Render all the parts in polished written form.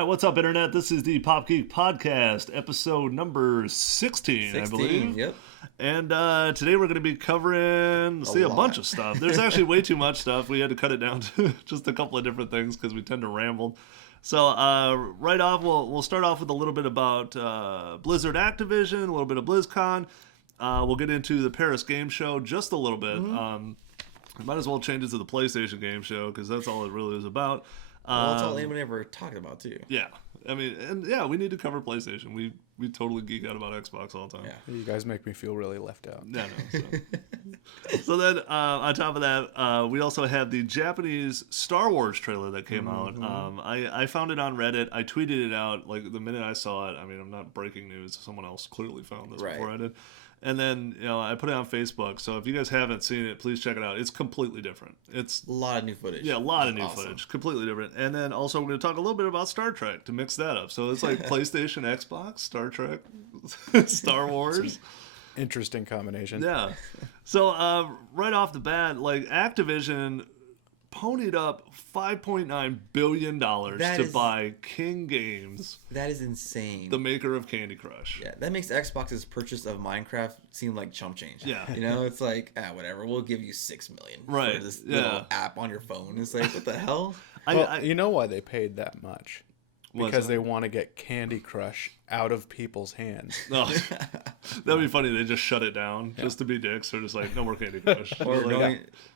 right, what's up, Internet? This is the Pop Geek Podcast, episode number 16, I believe. Yep. And today we're going to be covering, a bunch of stuff. There's actually way too much stuff. We had to cut it down to just a couple of different things because we tend to ramble. So right off, we'll start off with a little bit about Blizzard Activision, a little bit of Blizzcon. We'll get into the Paris Game Show just a little bit. Might as well change it to the PlayStation Game Show because that's all it really is about. Well, that's all anyone ever talked about, too. Yeah. I mean, and yeah, we need to cover PlayStation. We totally geek out about Xbox all the time. Yeah. You guys make me feel really left out. Yeah, no. So then, on top of that, we also have the Japanese Star Wars trailer that came out. I found it on Reddit. I tweeted it out like the minute I saw it. I mean, I'm not breaking news. Someone else clearly found this before I did. And then, I put it on Facebook. So if you guys haven't seen it, please check it out. It's completely different. It's a lot of new footage. Yeah, a lot of new footage. Completely different. And then also we're going to talk a little bit about Star Trek to mix that up. So it's like PlayStation, Xbox, Star Trek, Star Wars. Interesting combination. Yeah. So right off the bat, like Activision ponied up $5.9 billion to buy King Games. That is insane. The maker of Candy Crush. Yeah, that makes Xbox's purchase of Minecraft seem like chump change. Yeah. It's like, whatever, we'll give you $6 million for this little app on your phone. It's like, what the hell? You know why they paid that much? Because they want to get Candy Crush out of people's hands. Oh, that'd be funny. They just shut it down just to be dicks. They're just like, no more Candy Crush.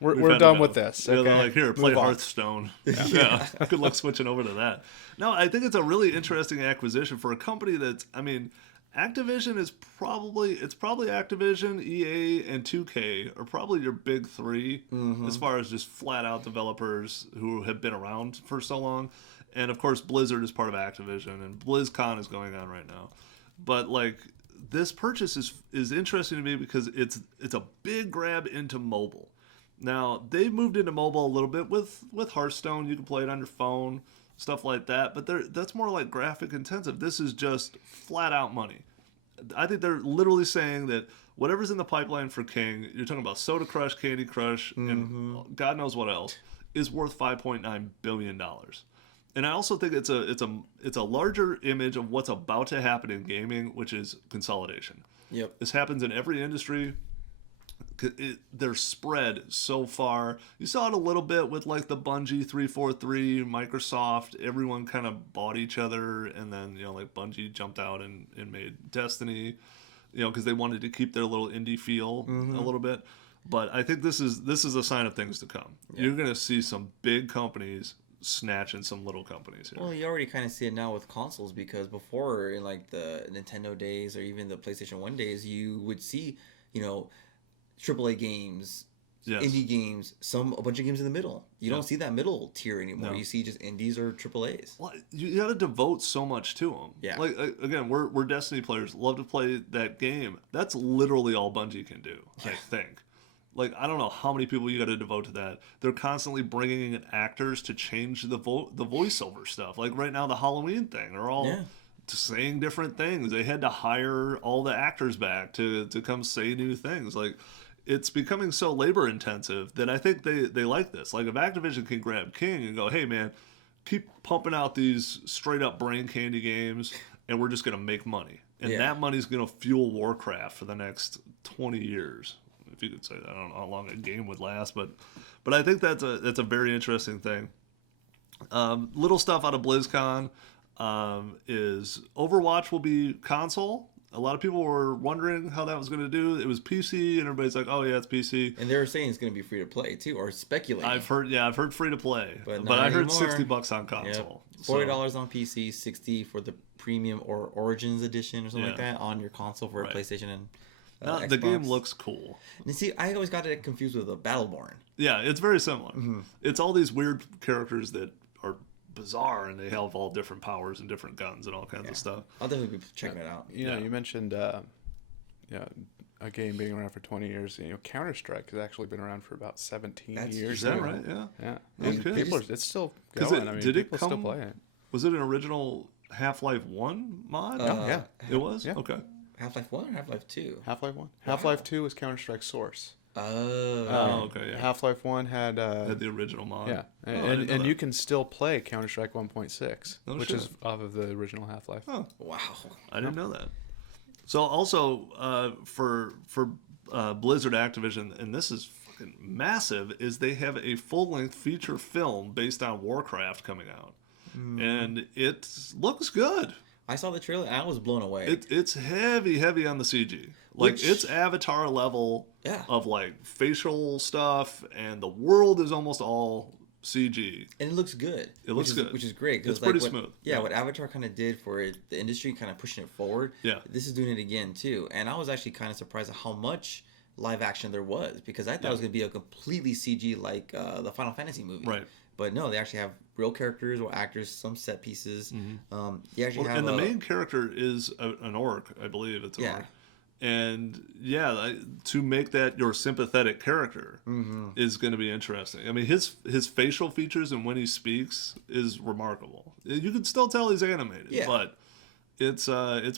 We're done with this. Okay? They're like, here, play Hearthstone. Yeah. Good luck switching over to that. No, I think it's a really interesting acquisition for a company that's, I mean, Activision is probably Activision, EA, and 2K are probably your big three as far as just flat out developers who have been around for so long. And of course, Blizzard is part of Activision, and BlizzCon is going on right now. But like, this purchase is interesting to me because it's a big grab into mobile. Now they've moved into mobile a little bit with Hearthstone. You can play it on your phone, stuff like that. But that's more like graphic intensive. This is just flat out money. I think they're literally saying that whatever's in the pipeline for King, you're talking about Soda Crush, Candy Crush, and God knows what else, is worth $5.9 billion. And I also think it's a larger image of what's about to happen in gaming, which is consolidation. Yep. This happens in every industry. They're spread so far. You saw it a little bit with like the Bungie 343, Microsoft. Everyone kind of bought each other, and then like Bungie jumped out and made Destiny, because they wanted to keep their little indie feel a little bit. But I think this is a sign of things to come. Yeah. You're gonna see some big companies snatching some little companies here. Well, you already kind of see it now with consoles, because before, in like the Nintendo days or even the PlayStation 1 days, you would see, AAA games, indie games, a bunch of games in the middle. You don't see that middle tier anymore. No. You see just indies or AAAs. Well, you got to devote so much to them. Yeah. Like, again, we're Destiny players, love to play that game. That's literally all Bungie can do, I think. Like, I don't know how many people you got to devote to that. They're constantly bringing in actors to change the voiceover stuff. Like right now, the Halloween thing, they're all saying different things. They had to hire all the actors back to come say new things. Like, it's becoming so labor intensive that I think they like this. Like, if Activision can grab King and go, hey man, keep pumping out these straight up brain candy games, and we're just gonna make money, and that money's gonna fuel Warcraft for the next 20 years. If you could say that. I don't know how long a game would last, but I think that's a very interesting thing. Little stuff out of BlizzCon is Overwatch will be console. A lot of people were wondering how that was going to do. It was PC, and everybody's like, "Oh yeah, it's PC." And they were saying it's going to be free to play too, or speculating. I've heard free to play, but I heard $60 on console. Yep. $40 on PC, $60 for the premium or Origins edition or something like that on your console for a PlayStation and. The game looks cool. And see, I always got it confused with a Battleborn. Yeah, it's very similar. It's all these weird characters that are bizarre, and they have all different powers and different guns and all kinds of stuff. I'll definitely be checking it out. You mentioned a game being around for 20 years. Counter-Strike has actually been around for about 17 years. Is that right? Yeah. Yeah. Okay. It's still going. People still play it. Was it an original Half-Life 1 mod? Yeah. It was? Yeah. Okay. Half-Life 1 or Half-Life 2? Half-Life 1. Half-Life 2 was Counter-Strike Source. Okay, yeah. Half-Life 1 had the original mod. Yeah, and you can still play Counter-Strike 1.6, which is off of the original Half-Life. Oh, wow! I didn't know that. So also for Blizzard Activision, and this is fucking massive, is they have a full-length feature film based on Warcraft coming out, and it looks good. I saw the trailer and I was blown away. It's heavy on the CG. Like, it's Avatar level of, like, facial stuff, and the world is almost all CG. And it looks good. It looks good. Which is great. It's pretty smooth. Yeah, what Avatar kind of did for the industry, kind of pushing it forward, this is doing it again, too. And I was actually kind of surprised at how much live action there was, because I thought it was going to be a completely CG like the Final Fantasy movie. Right. But no, they actually have real characters or actors, some set pieces. You actually have and the main character is an orc, I believe. It's an orc. And to make that your sympathetic character is going to be interesting. I mean, his facial features and when he speaks is remarkable. You can still tell he's animated, but it's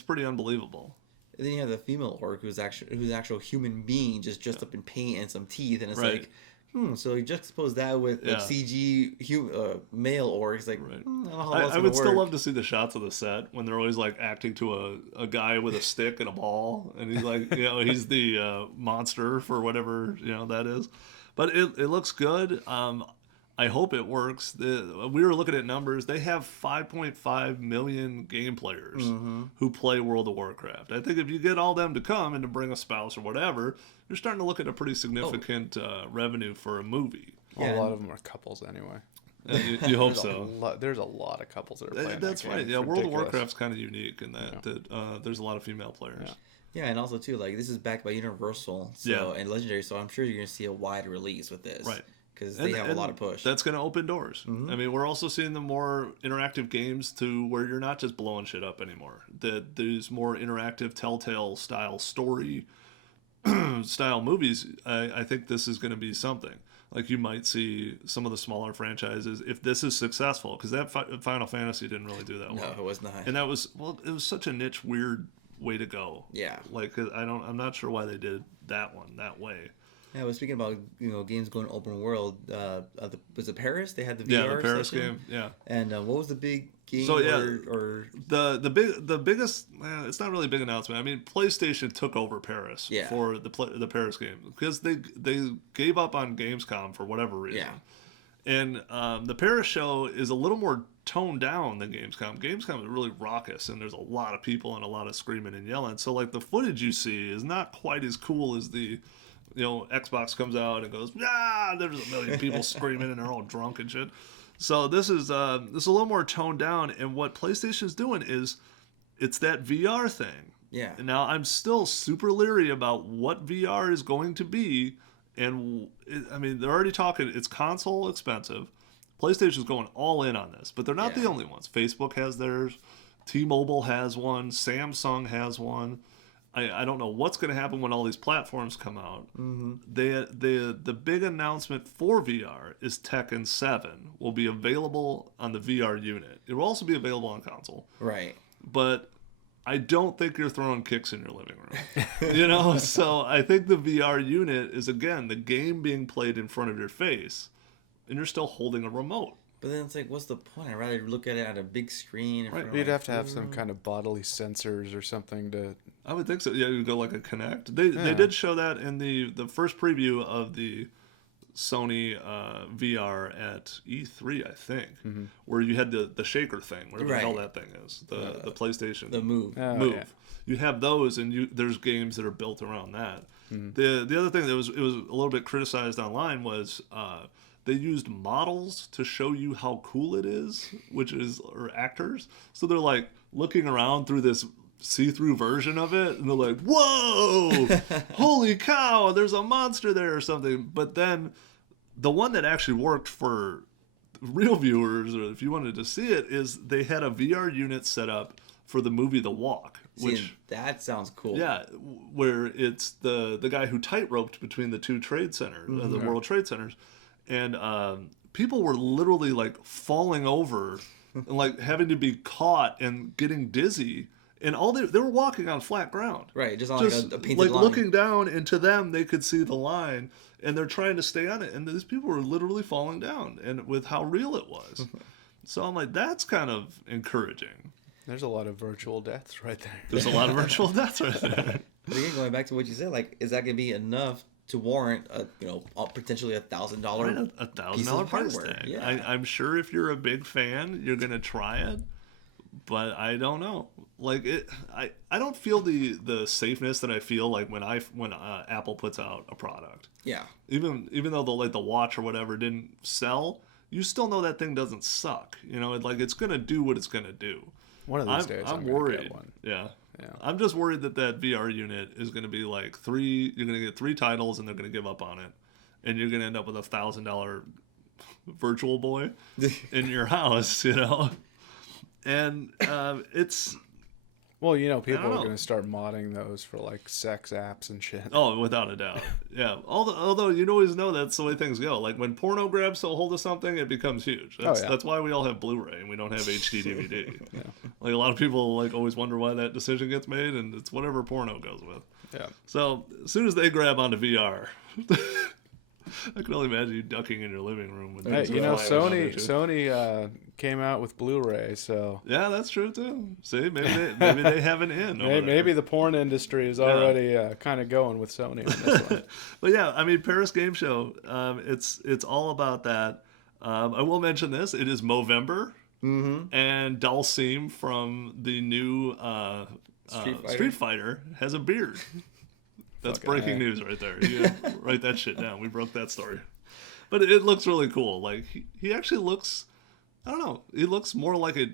pretty unbelievable. And then you have the female orc who's an actual human being, just dressed up in paint and some teeth, and it's like, so you juxtapose that with like CG male orcs, like, I don't know how that's I would work. still love to see the shots of the set when they're always like acting to a guy with a stick and a ball, and he's like, he's the monster for whatever that is. But it looks good. I hope it works. We were looking at numbers. They have 5.5 million game players who play World of Warcraft. I think if you get all them to come and to bring a spouse or whatever, you're starting to look at a pretty significant revenue for a movie. A lot of them are couples anyway. You hope so. There's a lot of couples that are playing That's that right. game. Yeah, It's World of ridiculous. Warcraft's kind of unique in that there's a lot of female players. Yeah, and also too, like, this is backed by Universal and Legendary, so I'm sure you're gonna see a wide release with this. Right. Because they have a lot of push. That's going to open doors. I mean, we're also seeing the more interactive games to where you're not just blowing shit up anymore. That there's more interactive Telltale style story style movies. I think this is going to be something. Like, you might see some of the smaller franchises, if this is successful, because that Final Fantasy didn't really do that well. No, it was not. And that was, it was such a niche, weird way to go. Yeah. Like, I'm not sure why they did that one that way. Yeah, well, speaking about games going open world, was it Paris? They had the VR the Paris session? game. Yeah. And what was the big game? So the biggest, it's not really a big announcement. I mean, PlayStation took over Paris for the Paris game because they gave up on Gamescom for whatever reason. Yeah. And the Paris show is a little more toned down than Gamescom. Gamescom is really raucous, and there's a lot of people and a lot of screaming and yelling. So like the footage you see is not quite as cool as the Xbox comes out and goes, there's a million people screaming and they're all drunk and shit. So this is a little more toned down, and what PlayStation's doing is it's that VR thing. Yeah. And now I'm still super leery about what VR is going to be, and I mean, they're already talking, it's console expensive. PlayStation's going all in on this, but they're not the only ones. Facebook has theirs, T-Mobile has one, Samsung has one. I don't know what's going to happen when all these platforms come out. The big announcement for VR is Tekken 7 will be available on the VR unit. It will also be available on console. Right. But I don't think you're throwing kicks in your living room. So I think the VR unit is, again, the game being played in front of your face, and you're still holding a remote. But then it's like, what's the point? I'd rather look at it at a big screen. Right. You'd have to have some kind of bodily sensors or something to... I would think so. Yeah, you'd go like a Kinect. They did show that in the first preview of the Sony VR at E3, I think, where you had the shaker thing, whatever the hell that thing is, the PlayStation. The Move. Move. Yeah. You have those, and there's games that are built around that. The other thing that was a little bit criticized online was... they used models to show you how cool it is, or actors. So they're like looking around through this see-through version of it, and they're like, whoa, holy cow, there's a monster there or something. But then the one that actually worked for real viewers, or if you wanted to see it, is they had a VR unit set up for the movie The Walk. That sounds cool. Yeah, where it's the guy who tight-roped between the two trade centers, the World Trade Centers. And people were literally like falling over and like having to be caught and getting dizzy and all they were walking on flat ground. Right, just on like a painted like line. looking down, and to them they could see the line, and they're trying to stay on it, and these people were literally falling down, and with how real it was. So I'm like, that's kind of encouraging. There's a lot of virtual deaths right there. There's a lot of virtual deaths right there. But again, going back to what you said, like, is that gonna be enough to warrant potentially $1,000 $1,000 price tag? Yeah. I'm sure if you're a big fan, you're gonna try it, but I don't know. Like I don't feel the safeness that I feel like when Apple puts out a product. Yeah. Even though the watch or whatever didn't sell, you still know that thing doesn't suck. You know, it's gonna do what it's gonna do. One of these days, I'm worried. Get one. Yeah. I'm just worried that VR unit is going to be like you're going to get 3 titles and they're going to give up on it. And you're going to end up with $1,000 Virtual Boy in your house, you know? And it's... Well, you know, people are going to start modding those for like sex apps and shit. Oh, without a doubt. Yeah. Although you always know that's the way things go. Like when porno grabs a hold of something, it becomes huge. That's why we all have Blu-ray and we don't have HD DVD. Yeah. Like a lot of people like always wonder why that decision gets made, and it's whatever porno goes with. Yeah. So as soon as they grab onto VR, I can only imagine you ducking in your living room. With Sony came out with Blu-ray, so yeah, that's true too. See, maybe they have an in. Maybe the porn industry is already kind of going with Sony on this one. But yeah, I mean, Paris Game Show, it's all about that. I will mention this: it is Movember, and Dalsim from the new Street Fighter has a beard. That's breaking news right there. You write that shit down. We broke that story. But it looks really cool. Like he actually looks, I don't know. He looks more like a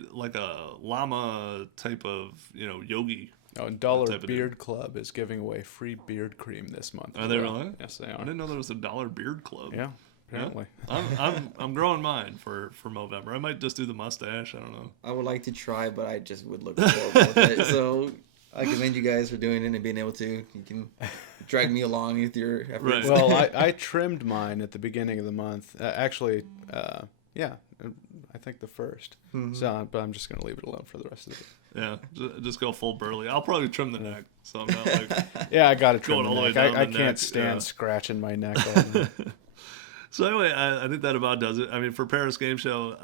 llama type of, yogi. Oh, Dollar Beard Club is giving away free beard cream this month. Are they really? Yes, they are. I didn't know there was a Dollar Beard Club. Yeah, apparently. Yeah? I'm growing mine for Movember. I might just do the mustache. I don't know. I would like to try, but I just would look horrible with it. So I commend you guys for doing it and being able to. You can drag me along with your efforts. Right. Well, I trimmed mine at the beginning of the month. I think the first. Mm-hmm. So, but I'm just going to leave it alone for the rest of it. Yeah, just go full burly. I'll probably trim the neck, so I'm not like yeah, I got to trim going the all neck. the way down I the can't neck. stand scratching my neck all night. So anyway, I think that about does it. I mean, for Paris Game Show,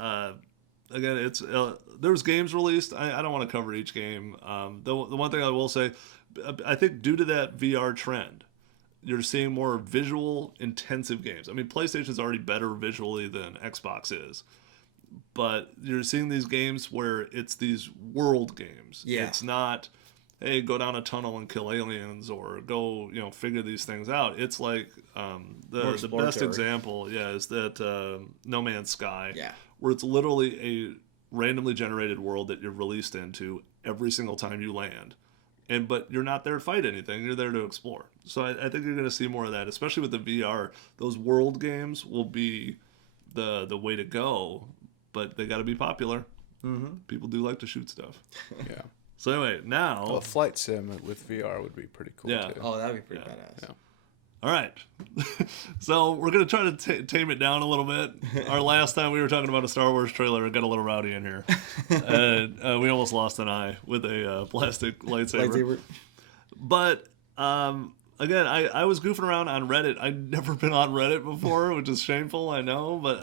again, it's there was games released. I don't want to cover each game. The one thing I will say, I think due to that VR trend, you're seeing more visual intensive games. I mean, PlayStation's already better visually than Xbox is, but you're seeing these games where it's these world games. Yeah. It's not, hey, go down a tunnel and kill aliens or go, figure these things out. It's like the best example, is that No Man's Sky, where it's literally a randomly generated world that you're released into every single time you land. But you're not there to fight anything. You're there to explore. So I think you're going to see more of that, especially with the VR. Those world games will be the way to go, but they got to be popular. Mm-hmm. People do like to shoot stuff. Yeah. So anyway, now a flight sim with VR would be pretty cool. Yeah. Too. Oh, that'd be pretty badass. Yeah. All right. So we're going to try to tame it down a little bit. Our last time we were talking about a Star Wars trailer, it got a little rowdy in here. We almost lost an eye with a plastic lightsaber. But, again, I was goofing around on Reddit. I'd never been on Reddit before, which is shameful, I know. But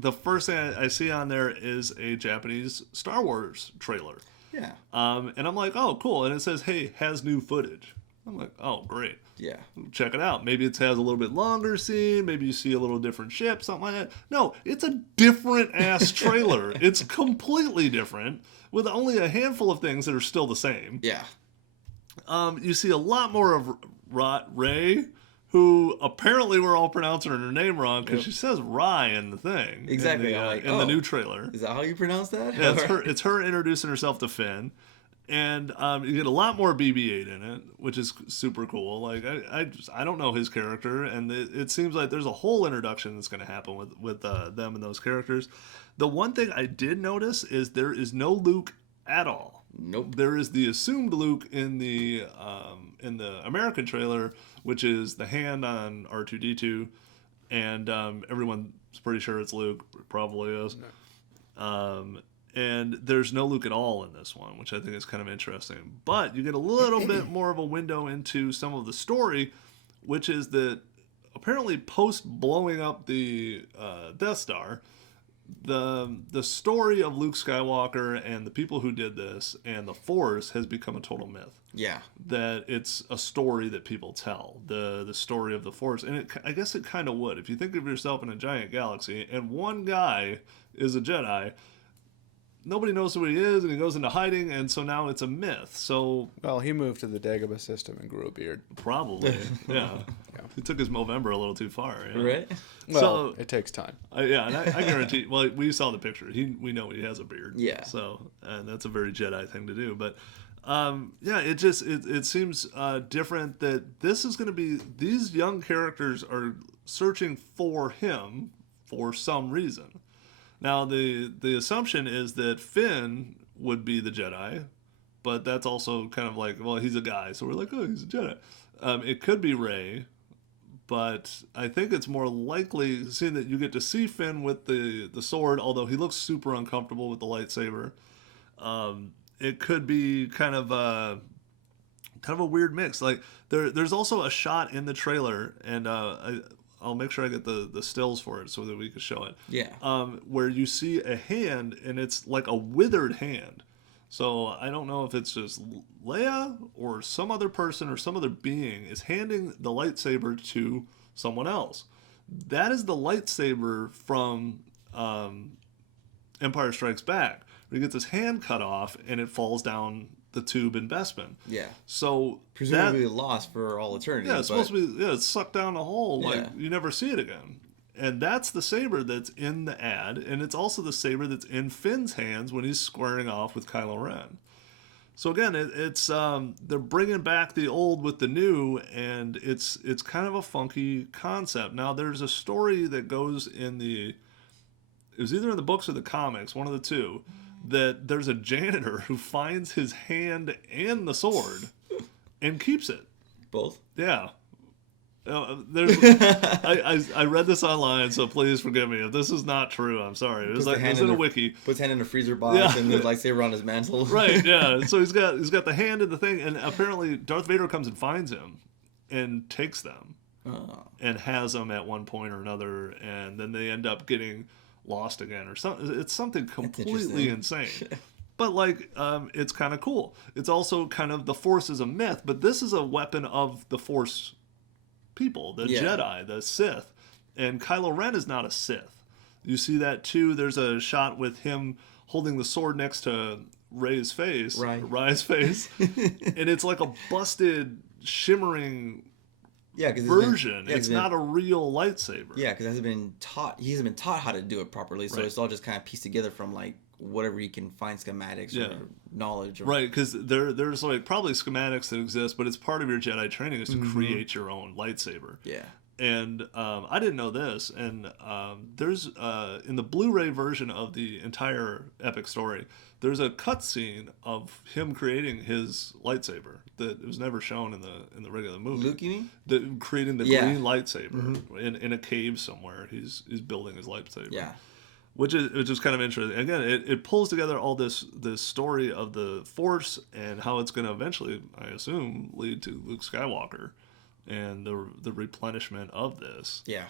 the first thing I see on there is a Japanese Star Wars trailer. Yeah. And I'm like, oh, cool. And it says, hey, has new footage. I'm like, oh, great. Yeah. Check it out. Maybe it has a little bit longer scene. Maybe you see a little different ship, something like that. No, it's a different ass trailer. It's completely different with only a handful of things that are still the same. Yeah. You see a lot more of Rey, who apparently we're all pronouncing her name wrong because she says Rye in the thing. Exactly. In the new trailer. Is that how you pronounce that? Yeah, it's her introducing herself to Finn. And you get a lot more BB-8 in it, which is super cool. Like I don't know his character, and it seems like there's a whole introduction that's going to happen with them and those characters. The one thing I did notice is there is no Luke at all. Nope. There is the assumed Luke in the American trailer, which is the hand on R2-D2, and everyone's pretty sure it's Luke. It probably is. No. And there's no Luke at all in this one, which I think is kind of interesting. But you get a little bit more of a window into some of the story, which is that apparently post blowing up the Death Star, the story of Luke Skywalker and the people who did this and the Force has become a total myth. Yeah. That it's a story that people tell, the story of the Force. And I guess it kind of would. If you think of yourself in a giant galaxy and one guy is a Jedi, nobody knows who he is, and he goes into hiding, and so now it's a myth. So, well, he moved to the Dagobah system and grew a beard. Probably, yeah. He took his Movember a little too far, right? Well, so, it takes time. Yeah, and I guarantee. Well, we saw the picture. We know he has a beard. Yeah. So, and that's a very Jedi thing to do. But, yeah, it seems different that this is going to be. These young characters are searching for him for some reason. Now, the assumption is that Finn would be the Jedi, but that's also kind of like, well, he's a guy, so we're like, oh, he's a Jedi. It could be Rey, but I think it's more likely, seeing that you get to see Finn with the sword, although he looks super uncomfortable with the lightsaber. It could be kind of a weird mix. Like there's also a shot in the trailer, and I'll make sure I get the stills for it so that we can show it. Yeah. Where you see a hand, and it's like a withered hand. So I don't know if it's just Leia or some other person or some other being is handing the lightsaber to someone else. That is the lightsaber from Empire Strikes Back, where he gets his hand cut off and it falls down the tube in Bespin. Yeah. So presumably lost for all eternity. Yeah, it's supposed to be. Yeah, it's sucked down the hole. Like you never see it again. And that's the saber that's in the ad, and it's also the saber that's in Finn's hands when he's squaring off with Kylo Ren. So again, it's they're bringing back the old with the new, and it's kind of a funky concept. Now there's a story that goes in it was either in the books or the comics, one of the two, that there's a janitor who finds his hand and the sword and keeps it. Both? Yeah. I read this online, so please forgive me if this is not true. I'm sorry. It was in a wiki. Puts hand in a freezer box and the lightsaber on his mantle. Right. Yeah. So he's got the hand in the thing, and apparently Darth Vader comes and finds him, and takes them, and has them at one point or another, and then they end up getting lost again or something. It's something completely insane. But it's kind of cool. It's also kind of the Force is a myth, but this is a weapon of the Force people, the Jedi, the Sith, and Kylo Ren is not a Sith. You see that too. There's a shot with him holding the sword next to Rey's face, Rey's face, and it's like a busted, shimmering version. It's not a real lightsaber. Yeah, because he hasn't been taught how to do it properly, so it's all just kind of pieced together from whatever you can find schematics or knowledge. Right, because there's probably schematics that exist, but it's part of your Jedi training is to create your own lightsaber. Yeah. And I didn't know this, and there's in the Blu-ray version of the entire epic story, there's a cutscene of him creating his lightsaber that was never shown in the regular movie. Luke, you mean? Creating the green lightsaber in a cave somewhere. He's building his lightsaber. Yeah. Which is kind of interesting. Again, it pulls together all this story of the Force and how it's going to eventually, I assume, lead to Luke Skywalker and the replenishment of this. Yeah.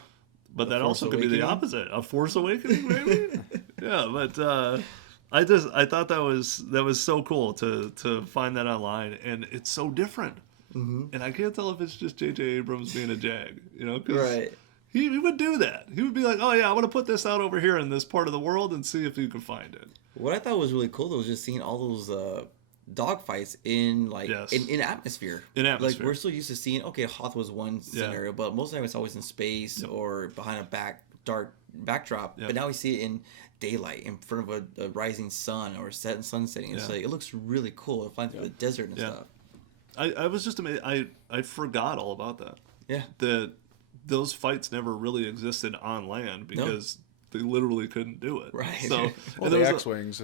But that also could be the opposite. A Force Awakening, maybe? Yeah, but I thought that was so cool to find that online, and it's so different. Mm-hmm. And I can't tell if it's just J.J. Abrams being a jag, right. He would do that. He would be like, oh yeah, I want to put this out over here in this part of the world and see if you can find it. What I thought was really cool though was just seeing all those dogfights in in atmosphere. In atmosphere. We're so used to seeing, Hoth was one scenario, but most of the time it's always in space or behind a dark backdrop. Yep. But now we see it in daylight, in front of a rising sun or sun setting. It's it looks really cool. Flying through the desert and stuff. I was just amazed. I forgot all about that. Yeah. Those fights never really existed on land because they literally couldn't do it. Right. So the X-Wings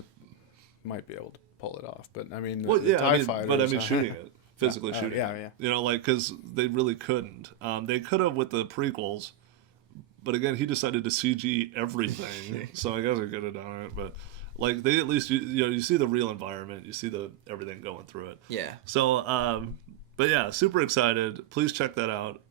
might be able to pull it off, but I mean, the TIE fighters. But I mean, shooting it, physically shooting. Yeah. Because they really couldn't. They could have with the prequels, but again, he decided to CG everything. So I guess I could have done it. But Like they at least you see the real environment, you see the everything going through it. Yeah. So, but yeah, super excited. Please check that out.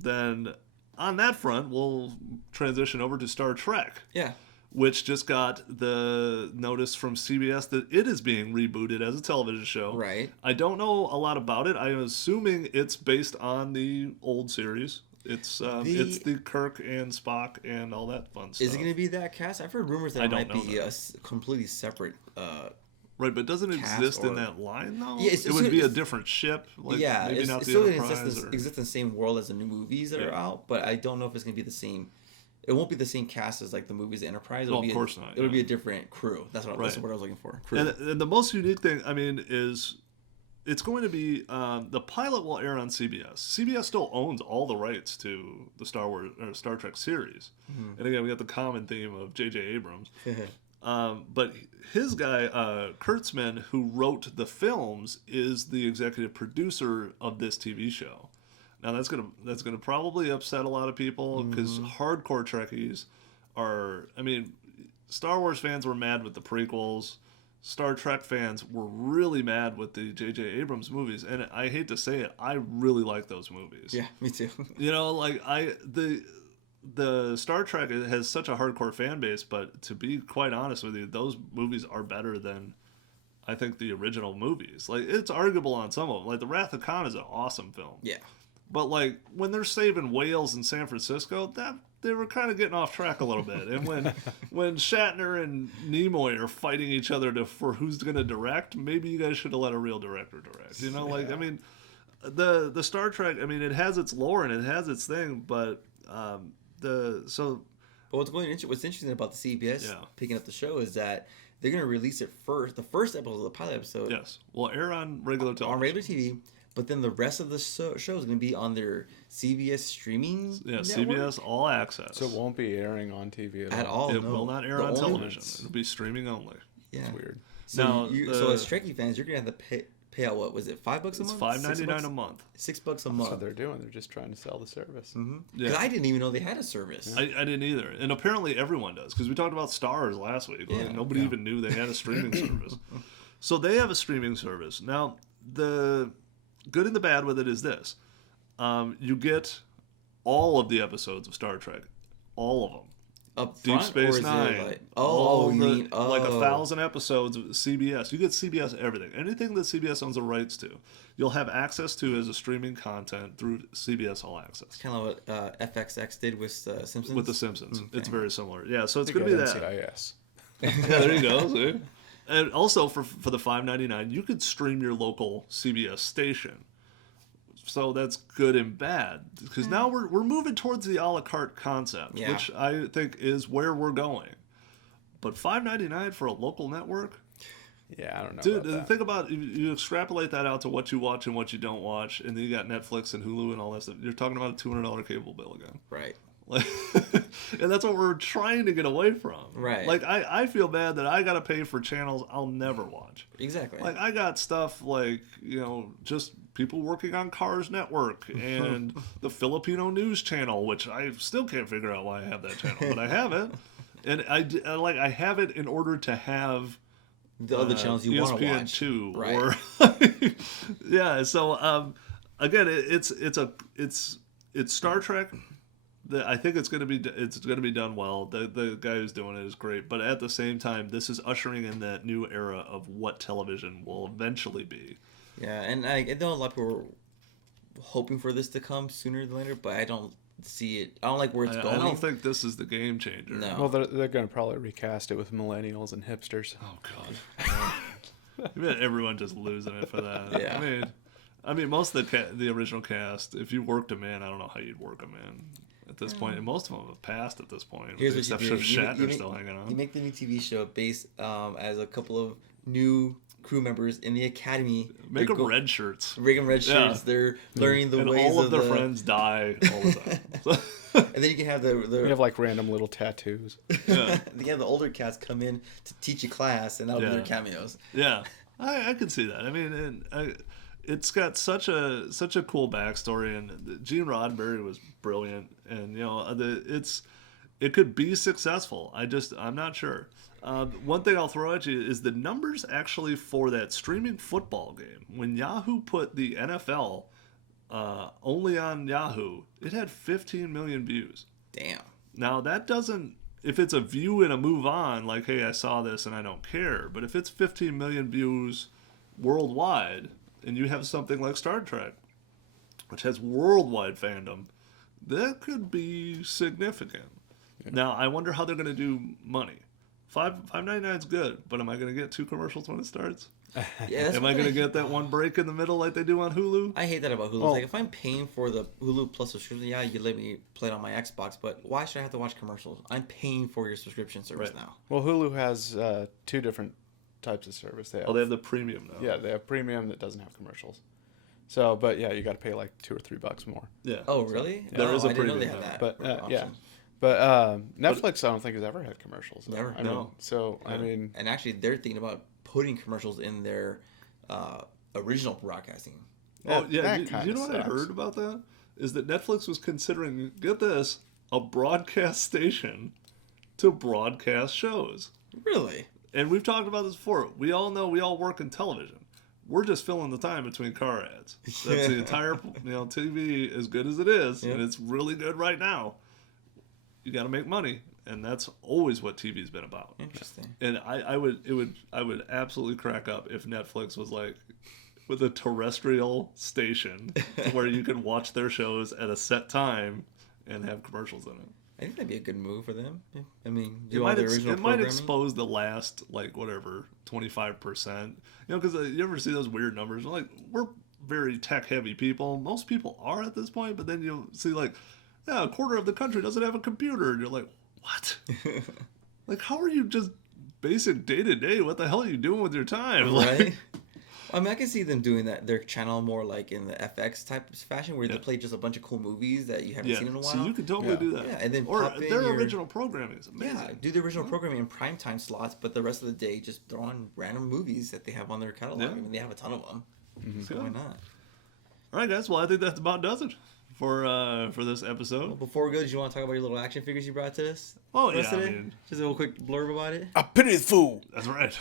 Then on that front, we'll transition over to Star Trek. Yeah. Which just got the notice from CBS that it is being rebooted as a television show. Right. I don't know a lot about it. I'm assuming it's based on the old series. It's the Kirk and Spock and all that fun stuff. Is it going to be that cast? I've heard rumors that it might be a completely separate. Right, but doesn't it exist in that line though? Yeah, it would be a different ship. Like, yeah, maybe not it the still Enterprise. exists in the same world as the new movies that are out, but I don't know if it's going to be the same. It won't be the same cast as like the movies Enterprise. Of course not. It'll be a different crew. That's what I was looking for. Crew. And the most unique thing, I mean, is it's going to be the pilot will air on CBS. CBS still owns all the rights to the Star Wars or Star Trek series. Mm-hmm. And again, we got the common theme of J.J. Abrams. But his guy, Kurtzman, who wrote the films, is the executive producer of this TV show. Now that's gonna probably upset a lot of people because hardcore Trekkies are. I mean, Star Wars fans were mad with the prequels. Star Trek fans were really mad with the J.J. Abrams movies, and I hate to say it, I really like those movies. Yeah, me too. Like the Star Trek has such a hardcore fan base, but to be quite honest with you, those movies are better than I think the original movies. Like it's arguable on some of them. Like The Wrath of Khan is an awesome film. Yeah. But like when they're saving whales in San Francisco, that they were kind of getting off track a little bit. And when Shatner and Nimoy are fighting each other for who's going to direct, maybe you guys should have let a real director direct. Like I mean, the Star Trek. I mean, it has its lore and it has its thing, but what's interesting about the CBS picking up the show is that they're going to release it first. The first episode, the pilot episode, will air on regular television. On regular TV. But then the rest of the show is going to be on their CBS streaming network? CBS All Access. So it won't be airing on TV at all. It will not air on television. It'll be streaming only. Yeah. That's weird. So, so as Trekkie fans, you're going to have to pay out, what was it, $5 a month? It's $5.99 a month. $6 a month. That's what they're doing. They're just trying to sell the service. Mm-hmm. Yeah. I didn't even know they had a service. I didn't either. And apparently everyone does. Because we talked about Stars last week. Like nobody even knew they had a streaming service. So they have a streaming service. Now, the good and the bad with it is this. You get all of the episodes of Star Trek. All of them. Up Deep front, Space Nine. Like, like 1,000 episodes of CBS. You get CBS everything. Anything that CBS owns the rights to, you'll have access to as a streaming content through CBS All Access. It's kind of what FXX did with Simpsons. With The Simpsons. Okay. It's very similar. Yeah, so it's going to be that. NCIS. Yeah, there you go. See? And also for the $5.99, you could stream your local CBS station. So that's good and bad because now we're moving towards the a la carte concept, which I think is where we're going. But $5.99 for a local network? Yeah, I don't know. Dude, think about you extrapolate that out to what you watch and what you don't watch, and then you got Netflix and Hulu and all that stuff. You're talking about a $200 cable bill again, right? And that's what we're trying to get away from. Right. Like, I feel bad that I got to pay for channels I'll never watch. Exactly. Like, I got stuff like, just people working on Cars Network and the Filipino News Channel, which I still can't figure out why I have that channel, but I have it. And I have it in order to have the other channels you want to watch. ESPN2. Right. Yeah, so, again, it's Star Trek. I think it's gonna be done well. The guy who's doing it is great, but at the same time, this is ushering in that new era of what television will eventually be. Yeah, and I know a lot of people were hoping for this to come sooner than later, but I don't see it. I don't like where it's going. I don't think this is the game changer. No. Well, they're going to probably recast it with millennials and hipsters. Oh God, I mean, everyone just losing it for that. Yeah. I mean, most of the original cast. If you worked a man, I don't know how you'd work a man. At this point, and most of them have passed at this point. Here's with the exception of Shatner still hanging on. You make the new TV show based as a couple of new crew members in the academy. Make them red shirts. Make them red shirts. They're learning the ways all of their friends die all the time. And then you can have you have like random little tattoos. Yeah. You have the older cats come in to teach a class, and that'll be their cameos. Yeah, I can see that. I mean, it's got such a cool backstory, and Gene Roddenberry was brilliant, and it could be successful. I'm not sure. One thing I'll throw at you is the numbers actually for that streaming football game. When Yahoo put the NFL only on Yahoo, it had 15 million views. Damn. Now that doesn't, if it's a view and a move on, like, hey, I saw this and I don't care. But if it's 15 million views worldwide, and you have something like Star Trek, which has worldwide fandom, that could be significant. Yeah. Now, I wonder how they're going to do money. $5.99 is good, but am I going to get 2 commercials when it starts? Yeah, am I going to get that one break in the middle like they do on Hulu? I hate that about Hulu. Like, if I'm paying for the Hulu Plus subscription, yeah, you let me play it on my Xbox, but why should I have to watch commercials? I'm paying for your subscription service now. Well, Hulu has 2 different types of service. They have the premium now. Yeah, they have premium that doesn't have commercials. So, but yeah, you got to pay like $2 or $3 more. Yeah. Oh, really? So, there is a I premium. didn't know they had that. But yeah. But Netflix, I don't think has ever had commercials. Never. I mean, so yeah. I mean, and actually, they're thinking about putting commercials in their original broadcasting. Oh yeah, you know what I heard about that? Is that Netflix was considering, get this, a broadcast station to broadcast shows. Really? And we've talked about this before. We all know we all work in television. We're just filling the time between car ads. That's the entire, TV, as good as it is, and it's really good right now. You got to make money, and that's always what TV's been about. Interesting. And I would absolutely crack up if Netflix was like with a terrestrial station where you can watch their shows at a set time and have commercials in it. I think that'd be a good move for them. I mean, it might expose the last 25%. Because you ever see those weird numbers? Like, we're very tech heavy people. Most people are at this point, but then you'll see a quarter of the country doesn't have a computer, and you're like, what? How are you just basic day to day? What the hell are you doing with your time? Right. I mean, I can see them doing that. Their channel more like in the FX type of fashion, where they play just a bunch of cool movies that you haven't seen in a while. So you could totally do that. Yeah, and then their original programming is amazing. Yeah, do the original programming in primetime slots, but the rest of the day just throw on random movies that they have on their catalog. I mean, they have a ton of them. Mm-hmm. So why not? All right, guys. Well, I think that's about does it for this episode. Well, before we go, did you want to talk about your little action figures you brought to this? Oh, yeah. Just a little quick blurb about it. I pity the fool. That's right.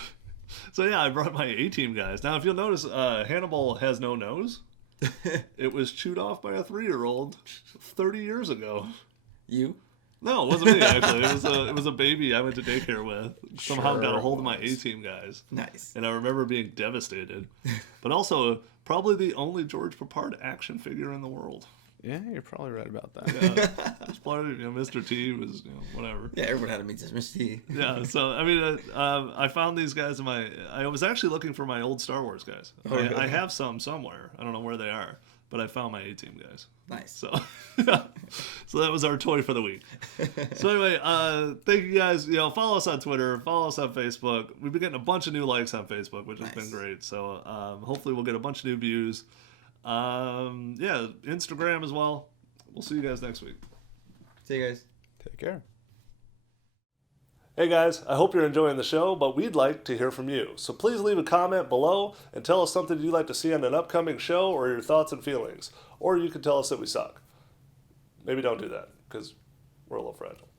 So yeah, I brought my A-Team guys. Now, if you'll notice, Hannibal has no nose. It was chewed off by a 3-year-old 30 years ago. You? No, it wasn't me, actually. It was a baby I went to daycare with. Somehow got a hold of my A-Team guys. Nice. And I remember being devastated. But also, probably the only George Papard action figure in the world. Yeah, you're probably right about that. Yeah, it's part of, Mr. T was, whatever. Yeah, everyone had to meet Mr. T. Yeah, so, I mean, I found these guys I was actually looking for my old Star Wars guys. Oh, really? I have some somewhere. I don't know where they are, but I found my A-Team guys. Nice. So, so that was our toy for the week. So anyway, thank you guys. Follow us on Twitter. Follow us on Facebook. We've been getting a bunch of new likes on Facebook, which has been great. So hopefully we'll get a bunch of new views. Instagram as well. We'll see you guys next week. See you guys. Take care. Hey guys, I hope you're enjoying the show, but we'd like to hear from you. So please leave a comment below and tell us something you'd like to see on an upcoming show or your thoughts and feelings. Or you can tell us that we suck. Maybe don't do that, because we're a little fragile.